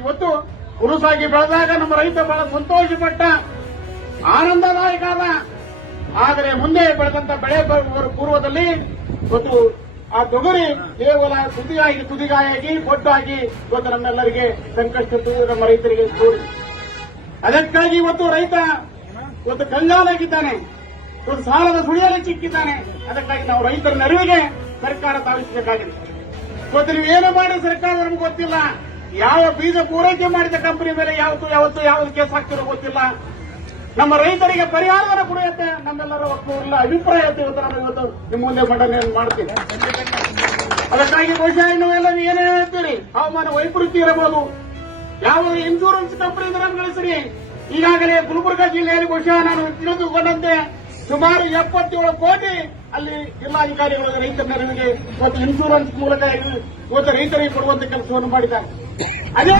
ಇವತ್ತು ಹುರುಸಾಗಿ ಬೆಳೆದಾಗ ನಮ್ಮ ರೈತ ಬಹಳ ಸಂತೋಷಪಟ್ಟ, ಆನಂದದಾಯಕ ಆದ. ಆದರೆ ಮುಂದೆ ಬೆಳೆದಂತ ಬೆಳೆ ಪೂರ್ವದಲ್ಲಿ ಇವತ್ತು ಆ ತೊಗರಿ ಕೇವಲ ತುದಿಗಾಯಾಗಿ ಕೊಟ್ಟಾಗಿ ಇವತ್ತು ನಮ್ಮೆಲ್ಲರಿಗೆ ಸಂಕಷ್ಟ ನಮ್ಮ ರೈತರಿಗೆ ತೋರಿ. ಅದಕ್ಕಾಗಿ ಇವತ್ತು ರೈತ ಇವತ್ತು ಕಂಗಾಲಾಗಿದ್ದಾನೆ, ಇವತ್ತು ಸಾಲದ ಸುಳಿಯಲ್ಲಿ ಸಿಕ್ಕಿದ್ದಾನೆ. ಅದಕ್ಕಾಗಿ ನಾವು ರೈತರ ನೆರವಿಗೆ ಸರ್ಕಾರ ಧಾವಿಸಬೇಕಾಗಿದೆ. ಇವತ್ತು ನೀವೇನು ಮಾಡಿ ಸರ್ಕಾರ ನಮ್ಗೆ ಗೊತ್ತಿಲ್ಲ. ಯಾವ ಬೀಜ ಪೂರೈಕೆ ಮಾಡಿದ ಕಂಪನಿ ಮೇಲೆ ಯಾವತ್ತು ಕೇಸ್ ಹಾಕ್ತಿರೋ ಗೊತ್ತಿಲ್ಲ. ನಮ್ಮ ರೈತರಿಗೆ ಪರಿಹಾರವನ್ನು ಕೊಡುತ್ತೆ ನಮ್ಮೆಲ್ಲರ ಒಕ್ಕೂರಿನ ಅಭಿಪ್ರಾಯ ಇವತ್ತು ನಾವು ಇವತ್ತು ನಿಮ್ಮ ಮುಂದೆ ಮಂಡನೆ ಮಾಡ್ತೀವಿ. ಅದಕ್ಕಾಗಿ ಬಹುಶಃ ನೀವೆಲ್ಲ ಏನೇ ಹೇಳ್ತೀರಿ, ಹವಾಮಾನ ವೈಪರೀತ್ಯ ಇರಬಹುದು, ಯಾವ ಇನ್ಶೂರೆನ್ಸ್ ಕಂಪನಿಯಿಂದ ನಮ್ಗೆ ಸರಿ. ಈಗಾಗಲೇ ಗುಲ್ಬರ್ಗಾ ಜಿಲ್ಲೆಯಲ್ಲಿ ಬಹುಶಃ ನಾನು ತಿಳಿದುಕೊಂಡಂತೆ ಸುಮಾರು 77 ಕೋಟಿ ಅಲ್ಲಿ ಜಿಲ್ಲಾಧಿಕಾರಿಗಳು ರೈತರ ನೆರವಿಗೆ ಇವತ್ತು ಇನ್ಶೂರೆನ್ಸ್ ಮೂಲಕ ಇವತ್ತು ರೈತರಿಗೆ ಕೊಡುವಂತ ಕೆಲಸವನ್ನು ಮಾಡಿದ್ದಾರೆ. ಅದೇ